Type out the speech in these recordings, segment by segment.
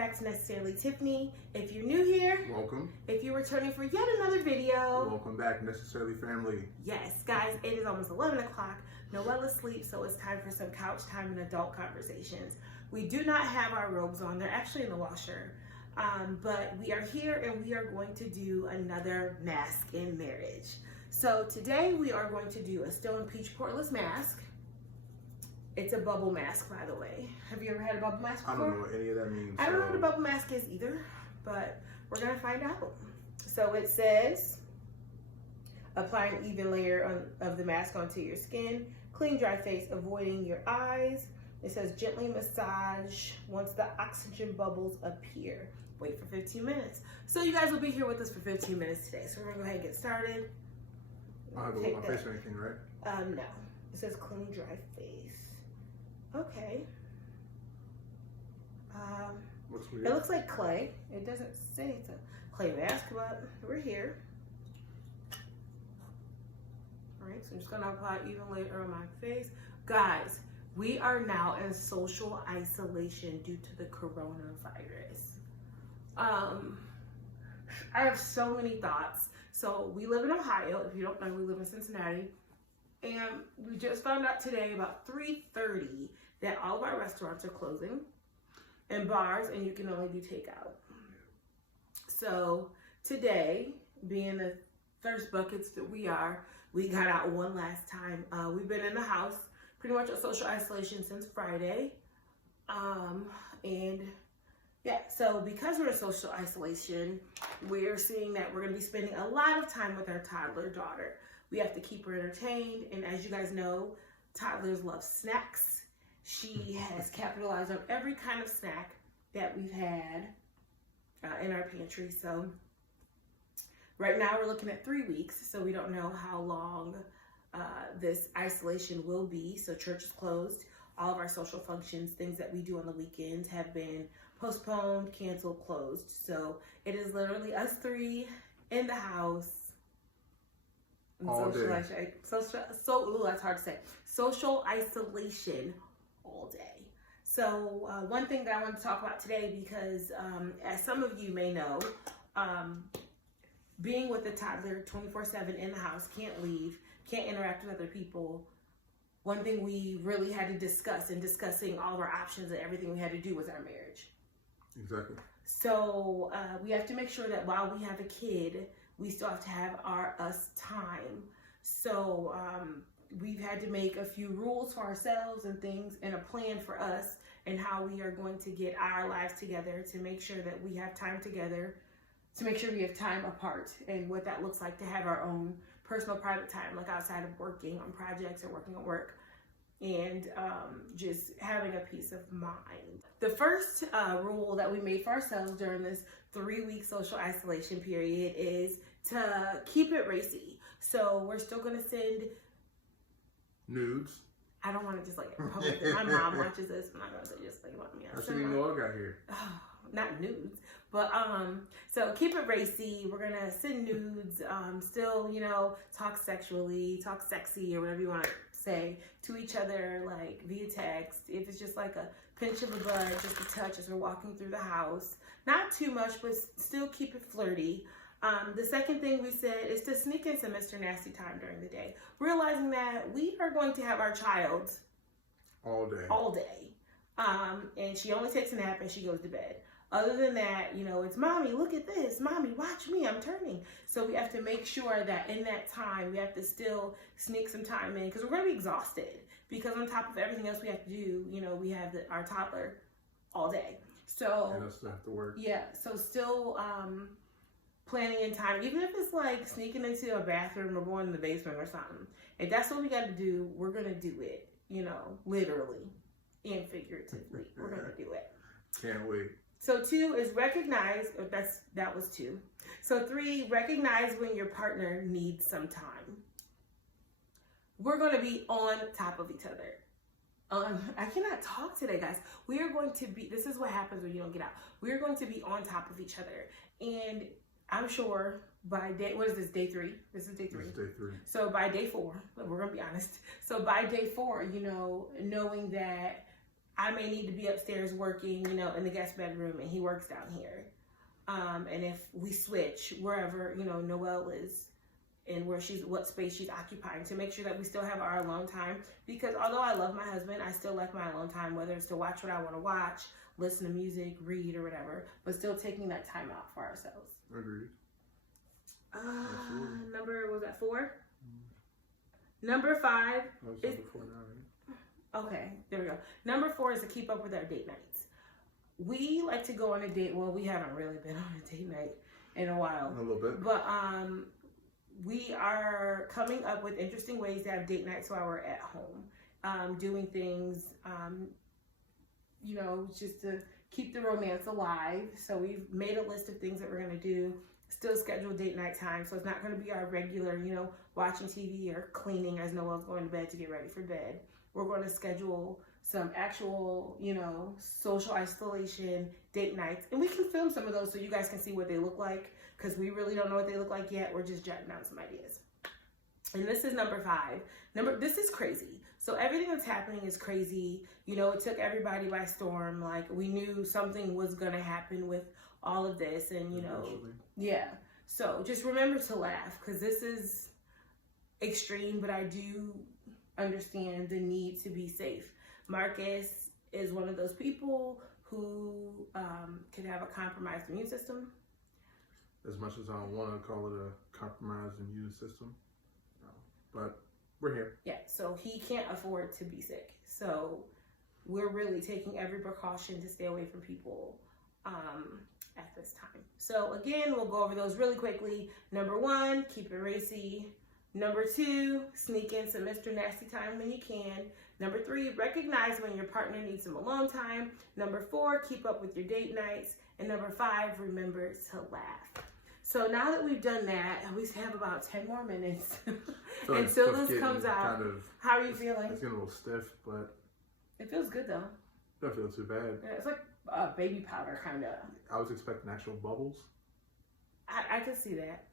back to Necessarily Tiffany. If you're new here, welcome. If you're returning for yet another video, welcome back, Necessarily Family. Yes, guys, it is almost 11 o'clock. Noella's asleep, so it's time for some couch time and adult conversations. We do not have our robes on. They're actually in the washer. But we are here and we are going to do another mask in marriage. So today we are going to do a stone peach poreless mask. It's a bubble mask, by the way. Have you ever had a bubble mask before? I don't know what any of that means. I don't know what a bubble mask is either, but we're gonna find out. So it says, apply an even layer of the mask onto your skin, clean dry face, avoiding your eyes. It says gently massage once the oxygen bubbles appear. Wait for 15 minutes. So you guys will be here with us for 15 minutes today. So we're gonna go ahead and get started. I don't have to wash my face or anything, right? No. It says clean dry face. Okay. Looks weird. It looks like clay. It doesn't say it's a clay mask, but we're here. All right, so I'm just gonna apply even layer on my face. Guys, we are now in social isolation due to the coronavirus. I have so many thoughts. So we live in Ohio. If you don't know, we live in Cincinnati. And we just found out today about 3:30 that all of our restaurants are closing and bars, and you can only do takeout. So today, being the thirst buckets that we are, we got out one last time. We've been in the house, pretty much on social isolation since Friday. And yeah, so because we're in social isolation, we're seeing that we're gonna be spending a lot of time with our toddler daughter. We have to keep her entertained, and as you guys know, toddlers love snacks. She has capitalized on every kind of snack that we've had in our pantry. So right now we're looking at 3 weeks, so we don't know how long this isolation will be. So church is closed. All of our social functions, things that we do on the weekends, have been postponed, canceled, closed. So it is literally us three in the house. All day. That's hard to say. Social isolation all day. So one thing that I want to talk about today, because as some of you may know, being with a toddler 24/7 in the house, can't leave, can't interact with other people. One thing we really had to discuss in discussing all of our options and everything we had to do was our marriage. Exactly. So we have to make sure that while we have a kid, we still have to have us time. So we've had to make a few rules for ourselves and things, and a plan for us and how we are going to get our lives together to make sure that we have time together, to make sure we have time apart, and what that looks like to have our own personal private time, like outside of working on projects or working on work, and just having a peace of mind. The first rule that we made for ourselves during this 3-week social isolation period is to keep it racy. So we're still gonna send nudes. I don't want to just like public. My mom watches this. I'm not gonna say just like want me. That's what you know I got here. Not nudes, but so keep it racy. We're gonna send nudes. Still, talk sexually, talk sexy, or whatever you want to say to each other, like via text. If it's just like a pinch of the butt, just a touch as we're walking through the house. Not too much, but still keep it flirty. The second thing we said is to sneak in some Mr. Nasty time during the day, realizing that we are going to have our child all day. And she only takes a nap and she goes to bed. Other than that, it's mommy, look at this. Mommy, watch me, I'm turning. So we have to make sure that in that time, we have to still sneak some time in, because we're going to be exhausted, because on top of everything else we have to do, we have our toddler all day. So and us still have to work. Yeah, so still planning in time, even if it's like sneaking into a bathroom or going in the basement or something. If that's what we got to do, we're going to do it, literally and figuratively. We're going to do it. Can't wait. So 2 is recognize, that was 2. So 3, recognize when your partner needs some time. We're going to be on top of each other. I cannot talk today, guys. We are going to be, this is what happens when you don't get out. We are going to be on top of each other. And I'm sure by day, what is this, day 3? This is day 3. This is day 3. So by day 4, we're going to be honest. So by day 4, knowing that I may need to be upstairs working, you know, in the guest bedroom, and he works down here. And if we switch wherever, you know, Noelle is and what space she's occupying, to make sure that we still have our alone time. Because although I love my husband, I still like my alone time, whether it's to watch what I want to watch, listen to music, read, or whatever, but still taking that time out for ourselves. Agreed. Was that 4? Number 5 is... Number 4 now, right? Okay, there we go. Number 4 is to keep up with our date nights. We like to go on a date. Well, we haven't really been on a date night in a while. A little bit. But we are coming up with interesting ways to have date nights while we're at home. Doing things, you know, just to keep the romance alive. So we've made a list of things that we're going to do. Still schedule date night time. So it's not going to be our regular, you know, watching TV or cleaning as Noelle's going to bed to get ready for bed. We're going to schedule some actual, you know, social isolation date nights. And we can film some of those so you guys can see what they look like, because we really don't know what they look like yet. We're just jotting down some ideas. And this is number 5. This is crazy. So everything that's happening is crazy. You know, it took everybody by storm. Like, we knew something was going to happen with all of this. And, you know, yeah. So just remember to laugh, because this is extreme, but I do understand the need to be safe. Marcus is one of those people who can have a compromised immune system. As much as I don't want to call it a compromised immune system, no. But we're here. Yeah, so he can't afford to be sick. So we're really taking every precaution to stay away from people at this time. So again, we'll go over those really quickly. Number 1, keep it racy. Number 2, sneak in some Mr. Nasty time when you can. Number 3, recognize when your partner needs some alone time. Number 4, keep up with your date nights. And number 5, remember to laugh. So now that we've done that, we have about 10 more minutes until this comes out. How are you feeling? It's getting a little stiff, but it feels good though. Don't feel too bad. Yeah, it's like baby powder kind of. I was expecting actual bubbles. I could see that.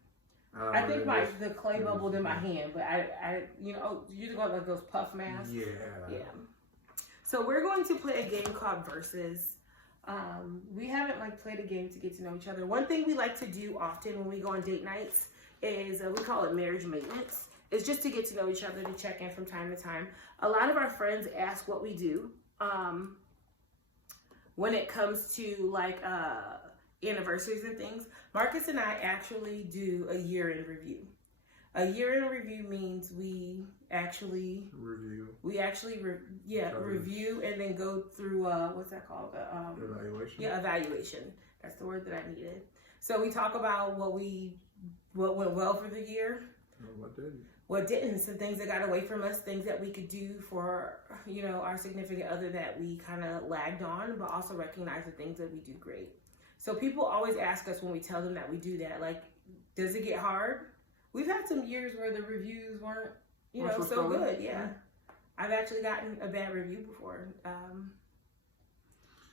I think the clay bubbled in my hand, but I you know, you got like those puff masks. Yeah. Yeah. So we're going to play a game called Versus. We haven't like played a game to get to know each other. One thing we like to do often when we go on date nights is we call it marriage maintenance. It's just to get to know each other, to check in from time to time. A lot of our friends ask what we do when it comes to like anniversaries and things. Marcus and I actually do a year-end review. A year-end review means we actually review and then go through what's that called? Evaluation. Yeah, evaluation. That's the word that I needed. So we talk about what went well for the year. What didn't, some things that got away from us, things that we could do for, you know, our significant other that we kind of lagged on, but also recognize the things that we do great. So people always ask us when we tell them that we do that, like, does it get hard? We've had some years where the reviews weren't, you know, so good. Yeah. I've actually gotten a bad review before.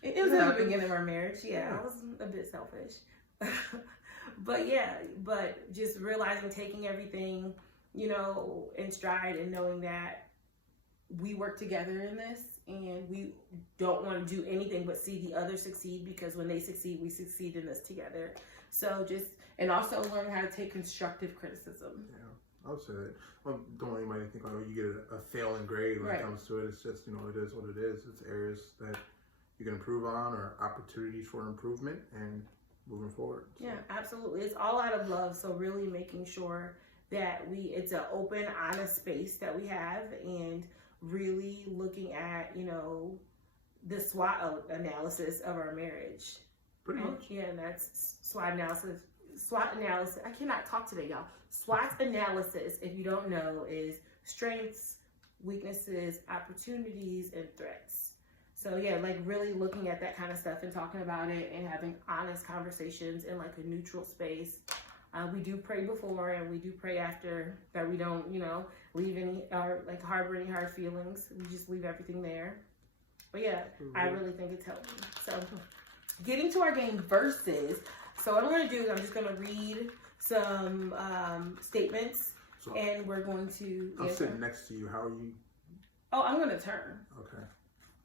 It was in the beginning of our marriage. Yeah, I was a bit selfish. but just realizing, taking everything, you know, in stride, and knowing that we work together in this, and we don't want to do anything but see the other succeed, because when they succeed, we succeed in this together. So and also learn how to take constructive criticism. Yeah, I would say that. Well, don't want anybody to think like, oh, you get a failing grade when it comes to it. It's just, you know, it is what it is. It's areas that you can improve on, or opportunities for improvement and moving forward. So. Yeah, absolutely. It's all out of love. So really making sure that it's an open, honest space that we have, and really looking at, you know, the SWOT analysis of our marriage. Pretty much. Yeah, and that's SWOT analysis. SWOT analysis. I cannot talk today, y'all. SWOT analysis, if you don't know, is strengths, weaknesses, opportunities, and threats. So yeah, like really looking at that kind of stuff and talking about it and having honest conversations in like a neutral space. We do pray before, and we do pray after, that we don't, you know, leave any or like harbor any hard feelings. We just leave everything there. But yeah, I really think it's helped me. So getting to our game Versus. So what I'm going to do is I'm just going to read some statements, and we're going to... I'm sitting next to you. How are you? Oh, I'm going to turn. Okay.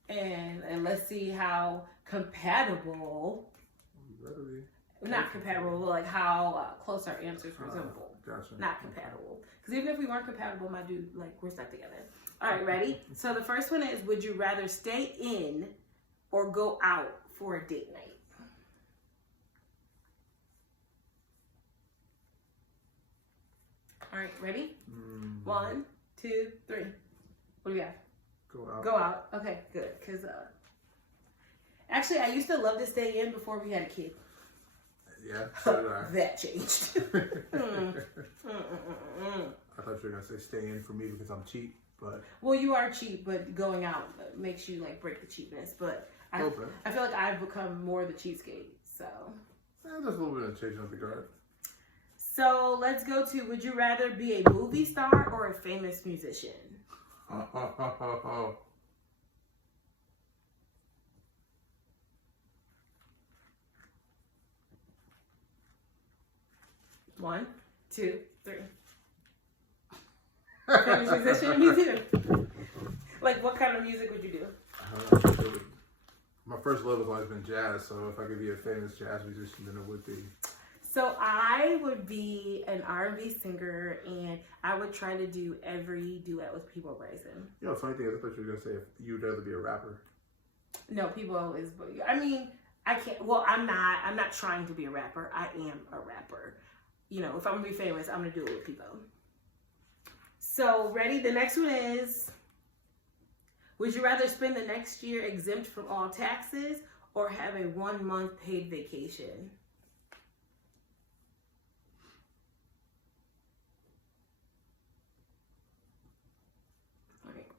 and let's see how compatible. Not compatible, but like how close our answers resemble. Gotcha. Not compatible. Because even if we weren't compatible, my dude, like, we're stuck together. All right, ready? So the first one is, would you rather stay in or go out for a date night? All right, ready? 1, 2, 3. What do we got? Go out. Go out. Okay, good. Because actually, I used to love to stay in before we had a kid. Yeah, so did I. That changed. I thought you were gonna say stay in for me because I'm cheap, but well, you are cheap, but going out makes you like break the cheapness. But I feel like I've become more the cheapskate. So there's a little bit of changing of the guard. So let's go to: would you rather be a movie star or a famous musician? One, 2, 3. Famous musician, you too. Like, what kind of music would you do? My first love has always been jazz, so if I could be a famous jazz musician, then it would be. So I would be an R&B singer, and I would try to do every duet with People Bryson. You know, the funny thing is, I thought you were gonna say if you'd rather be a rapper. No, people always. I mean, I can't. Well, I'm not trying to be a rapper. I am a rapper. You know, if I'm gonna be famous, I'm gonna do it with people. So, ready? The next one is: would you rather spend the next year exempt from all taxes or have a 1-month paid vacation? All right.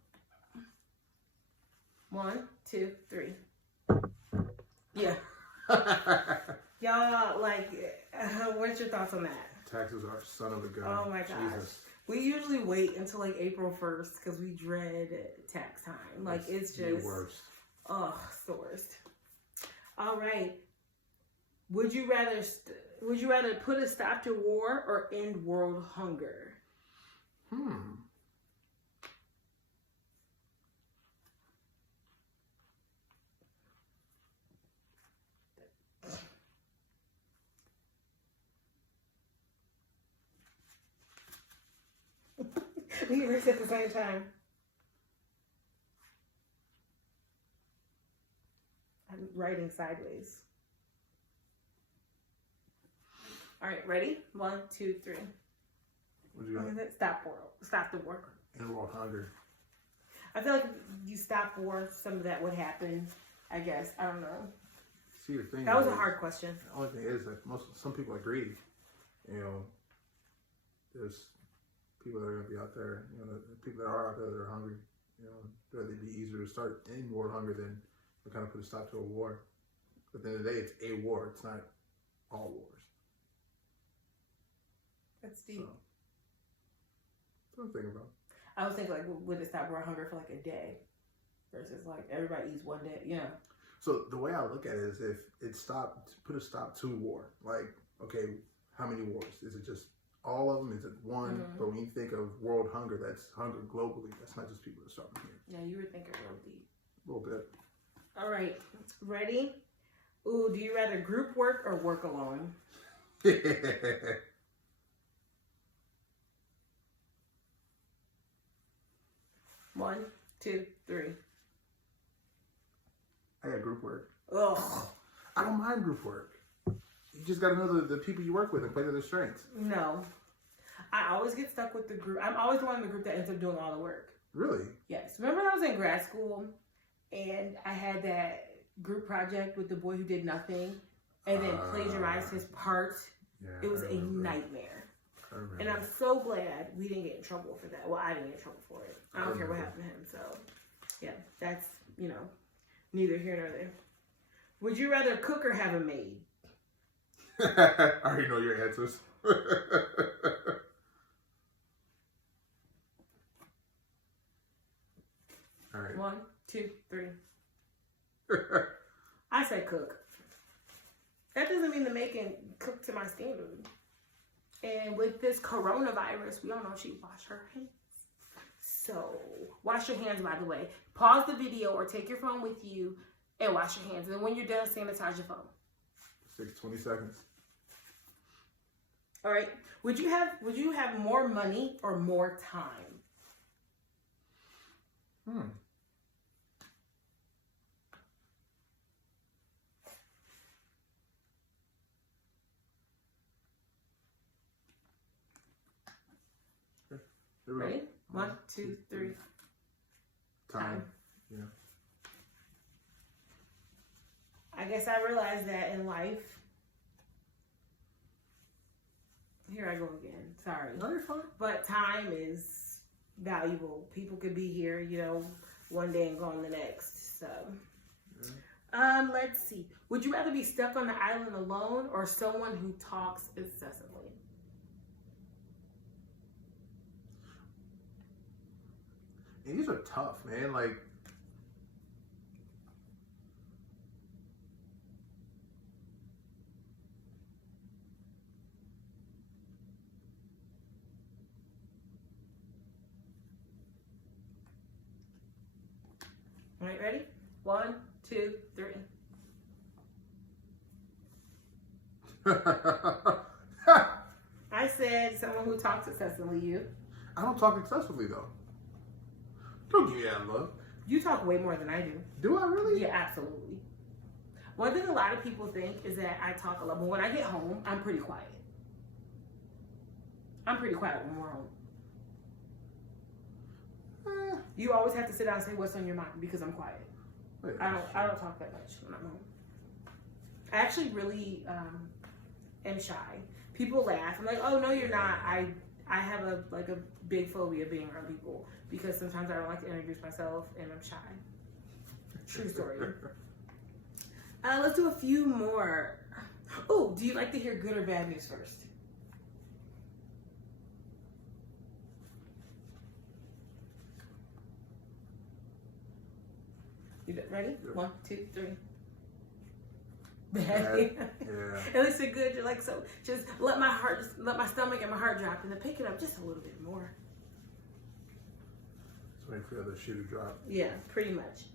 1, 2, 3. Yeah. Y'all, like, what's your thoughts on that? Taxes are son of a gun. Oh my gosh. Jesus. We usually wait until like April 1st because we dread tax time. Like, it's just the worst. Oh, it's the worst. All right. Would you rather put a stop to war or end world hunger? We can reset at the same time. I'm writing sideways. All right, ready? 1, 2, 3. What do you got? Stop the war. End world hunger. I feel like if you stop war, some of that would happen. I guess I don't know. See, the thing that was a hard question. The only thing is that some people are greedy. You know, there's people that are going to be out there. You know, the people that are out there that are hungry. You know, it'd be easier to start end world hunger than to kind of put a stop to a war. But at the end of the day, it's a war. It's not all wars. That's deep. So, something to think about. I was thinking, like, would it stop world hunger for like a day versus like everybody eats one day? You know. So the way I look at it is, if it put a stop to war. Like, okay, how many wars? Is it just all of them? Is it one? Mm-hmm. But when you think of world hunger, that's hunger globally. That's not just people that are starving here. Yeah, you were thinking real deep. A little bit. All right, ready? Ooh, do you rather group work or work alone? 1, 2, 3. I got group work. Ugh. I don't mind group work. You just got to know the people you work with and play to their strengths. No. I always get stuck with the group. I'm always the one in the group that ends up doing all the work. Really? Yes. Remember when I was in grad school and I had that group project with the boy who did nothing and then plagiarized his part? Yeah, it was a nightmare. And I'm so glad we didn't get in trouble for that. Well, I didn't get in trouble for it. I don't care what happened to him. So, yeah, that's, neither here nor there. Would you rather cook or have a maid? I already know your answers. All right. 1, 2, 3. I said cook. That doesn't mean the maid can cook to my standard. And with this coronavirus, we don't know if she washed her hands. So, Wash your hands, by the way. Pause the video or take your phone with you and wash your hands. And then when you're done, sanitize your phone. 20 seconds. All right. Would you have more money or more time? Ready? 1, 2, 3. Time. Yeah. I guess I realized that in life. Here I go again. Sorry. No, you're fine. But time is valuable. People could be here, one day and gone the next. So, let's see. Would you rather be stuck on the island alone or someone who talks incessantly? And these are tough, man. Like, All right, ready? 1, 2, 3. I said someone who talks excessively. You? I don't talk excessively though. Don't give me that look. You talk way more than I do. Do I really? Yeah, absolutely. One thing a lot of people think is that I talk a lot, but when I get home, I'm pretty quiet. I'm pretty quiet when we're home. You always have to sit down and say what's on your mind because I'm quiet. I don't talk that much when I'm home. I actually really am shy. People laugh. I'm like, oh no, you're not. I have a big phobia being around people because sometimes I don't like to introduce myself and I'm shy. True story. Let's do a few more. Oh, do you like to hear good or bad news first? You ready? 1, 2, 3. Bad. Yeah. At least you're good. You're like, so just let my stomach and my heart drop and then pick it up just a little bit more. Just waiting for the other shoe to drop. Yeah, pretty much.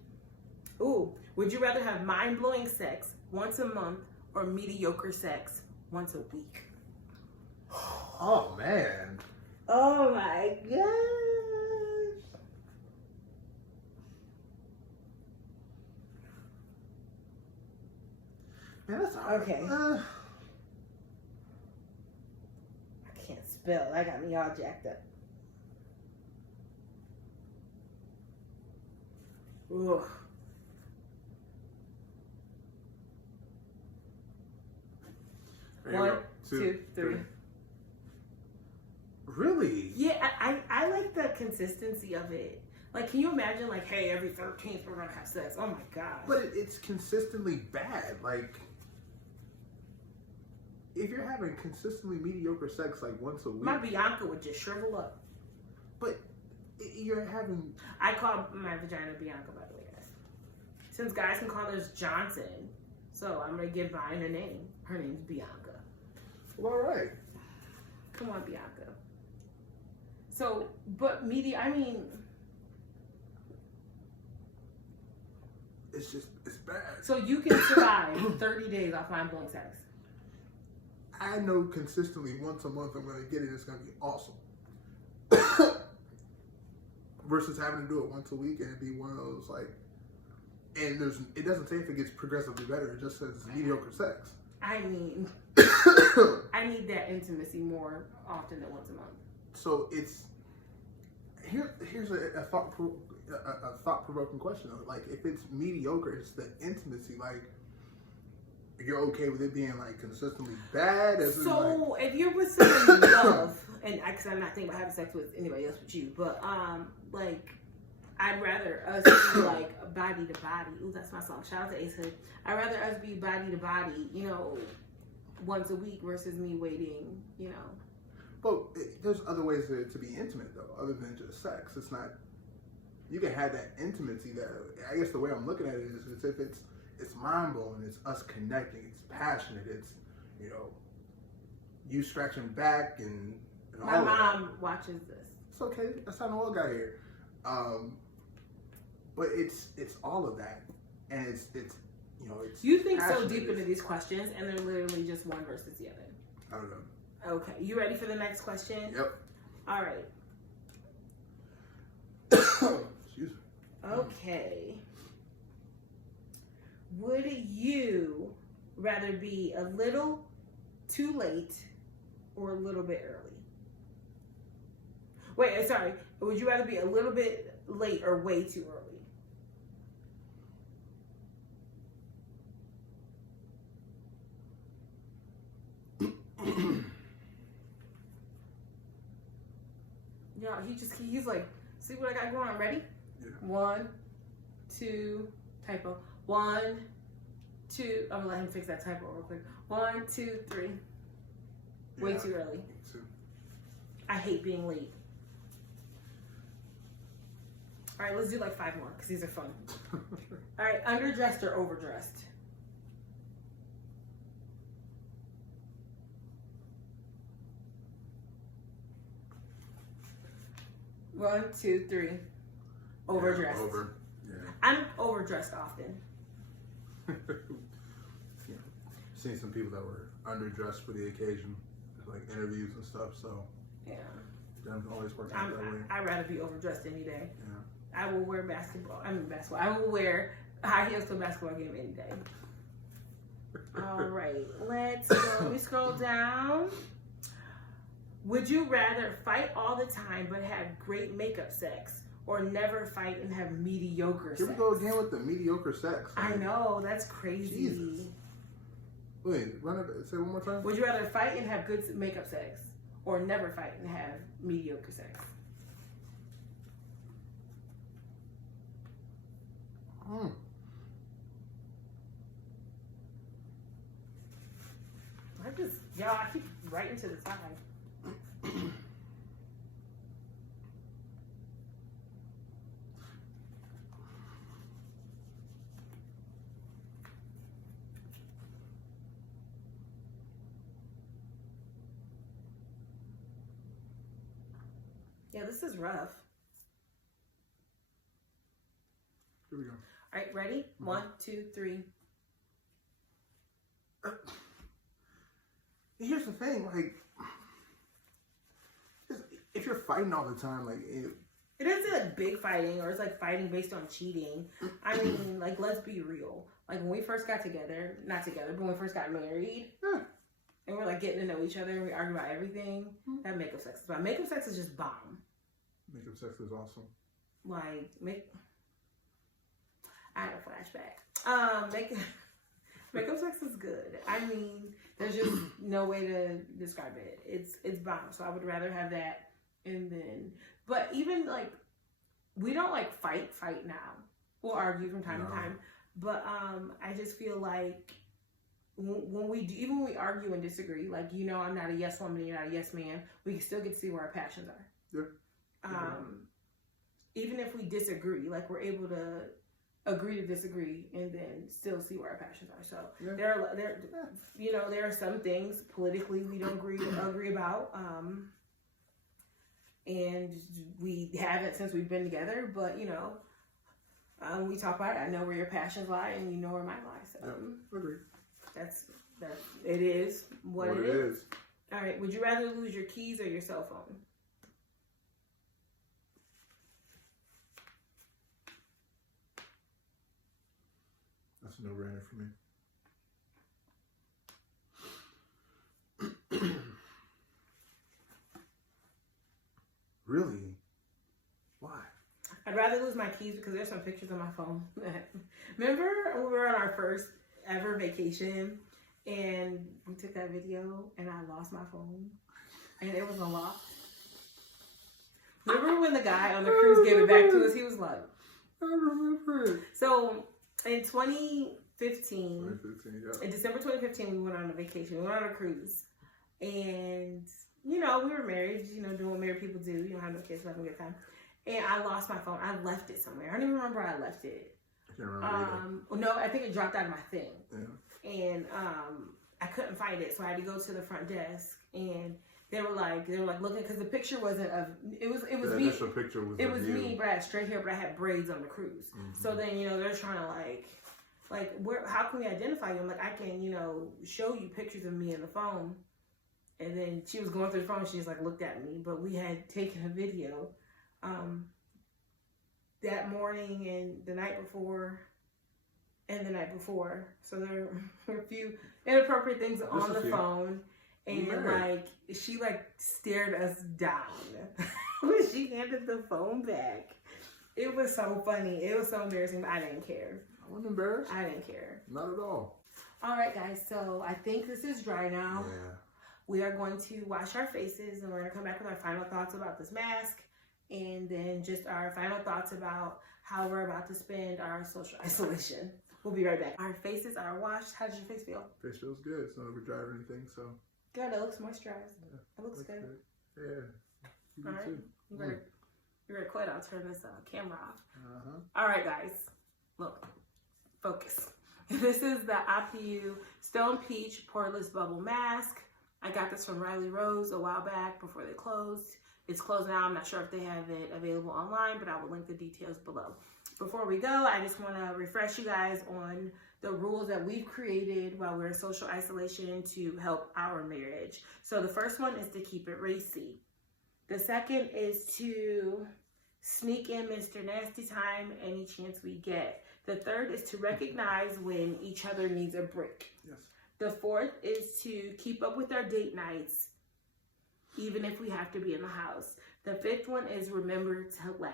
Ooh, would you rather have mind-blowing sex once a month or mediocre sex once a week? Oh man. Oh my gosh. Man, that's hard. Okay. I can't spell. That got me all jacked up. Ugh. There you 1, go. 2, 3. Really? Yeah, I like the consistency of it. Like, can you imagine, like, hey, every 13th we're gonna have sex? Oh my god. But it's consistently bad. Like, if you're having consistently mediocre sex like once a week, My Bianca would just shrivel up. but you're having. I call my vagina Bianca, by the way, guys. Since guys can call hers Johnson, so I'm gonna give mine a name. Her name's Bianca. Well, all right. Come on, Bianca. So, but I mean, It's bad. so you can survive 30 days off mind-blowing sex. I know consistently once a month I'm going to get it. It's going to be awesome. Versus having to do it once a week and it'd be one of those like, and it doesn't say if it gets progressively better. It just says it's mediocre sex. I mean, I need that intimacy more often than once a month. So here's a thought-provoking question though. Like, if it's mediocre, it's the intimacy. Like, you're okay with it being like consistently bad? So if you're with someone you love, and because I'm not thinking about having sex with anybody else but you, but like, I'd rather us be like body to body. Ooh, that's my song. Shout out to Ace Hood. I'd rather us be body to body, once a week versus me waiting, But there's other ways to be intimate though, other than just sex. It's not. You can have that intimacy. That I guess the way I'm looking at it is if it's mind blowing. It's us connecting. It's passionate. It's you scratching back and my all mom that. watches this. It's okay. That's not an old guy here. But it's all of that, and it's you know it's. You think so deep into these questions, and they're literally just one versus the other. I don't know. Okay, you ready for the next question? Yep. All right. Excuse me. Okay. Would you rather be a little too late or a little bit early? Wait, sorry. Would you rather be a little bit late or way too early? Yeah, he's like, see what I got going on? Ready? Yeah. 1, 2, typo. 1, 2. I'm gonna let him fix that typo real quick. 1, 2, 3. Way too early. I hate being late. All right, let's do like 5 more because these are fun. All right, underdressed or overdressed? One, 2, 3. Overdressed. Yeah, over. Yeah. I'm overdressed often. Yeah. Seen some people that were underdressed for the occasion, like interviews and stuff. So yeah, it doesn't always work out that way. I'd rather be overdressed any day. Yeah. I will wear basketball. I will wear high heels to a basketball game any day. All right, let's go. Let me scroll down. Would you rather fight all the time but have great makeup sex, or never fight and have mediocre sex? Here we go again with the mediocre sex. I know, that's crazy. Jesus. Wait, run it. Say it one more time. Would you rather fight and have good makeup sex, or never fight and have mediocre sex? I keep writing to the side. Yeah, this is rough. Here we go. All right, ready? Mm-hmm. 1, 2, 3. Here's the thing, like, if you're fighting all the time, like, it isn't like big fighting, or it's like fighting based on cheating. I mean, like, let's be real. Like, when we first got together, not together, but when we first got married, and we're like getting to know each other, and we argue about everything, that makeup sex is bomb. Makeup sex is just bomb. Makeup sex is awesome. Like, I had a flashback. Makeup sex is good. I mean, there's just no way to describe it. It's bomb. So I would rather have that, and then, but even like, we don't like fight now. We'll argue from time to time, but I just feel like when we do, even when we argue and disagree, like, you know, I'm not a yes woman, you're not a yes man, we can still get to see where our passions are. Yeah. Even if we disagree, like, we're able to agree to disagree and then still see where our passions are. So there are some things politically we don't agree about, and we haven't since we've been together. But you know, we talk about it. I know where your passions lie, and you know where mine lie. So agree. That's it is what it is. All right. Would you rather lose your keys or your cell phone? That's a no-brainer for me. Really? Why? I'd rather lose my keys because there's some pictures on my phone. Remember when we were on our first ever vacation and we took that video and I lost my phone and it was unlocked? Remember when the guy on the cruise gave it back to us? He was like, I remember it. So in 2015, yeah. In December 2015, we went on a vacation. We went on a cruise. And, you know, we were married, you know, doing what married people do. You don't have no kids, having a good time. And I lost my phone. I left it somewhere. I don't even remember where I left it. I can't remember no, I think it dropped out of my thing. Yeah. And I couldn't find it. So I had to go to the front desk. And they were like looking, because the picture wasn't of, it was the me. initial picture was It of was you. me, but I had straight hair, but I had braids on the cruise. So then, you know, they're trying to like, where, how can we identify you? I'm like, I can, you know, show you pictures of me in the phone. And then she was going through the phone, and she just like looked at me, but we had taken a video that morning and the night before and the night before. So there were a few inappropriate things on the phone. And like, she like stared us down when she handed the phone back. It was so funny. It was so embarrassing, but I didn't care. I wasn't embarrassed. I didn't care. Not at all. All right, guys. So I think this is dry now. Yeah. We are going to wash our faces, and we're going to come back with our final thoughts about this mask, and then just our final thoughts about how we're about to spend our social isolation. We'll be right back. Our faces are washed. How does your face feel? Face feels good. It's not over dry or anything, so. Good. It looks moisturized. Yeah, It looks good. Yeah. You All right. too. You ready to quit? I'll turn this camera off. Uh-huh. All right, guys. Look. Focus. This is the IPU Stone Peach Poreless Bubble Mask. I got this from Riley Rose a while back before they closed. It's closed now. I'm not sure if they have it available online, but I will link the details below. Before we go, I just want to refresh you guys on the rules that we've created while we're in social isolation to help our marriage. So the first one is to keep it racy. The second is to sneak in Mr. Nasty Time any chance we get. The third is to recognize when each other needs a break. Yes. The fourth is to keep up with our date nights, even if we have to be in the house. The fifth one is remember to laugh.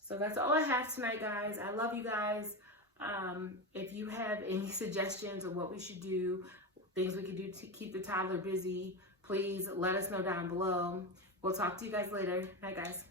So that's all I have tonight, guys. I love you guys. If you have any suggestions of what we should do, things we could do to keep the toddler busy, please let us know down below. We'll talk to you guys later. Night, guys.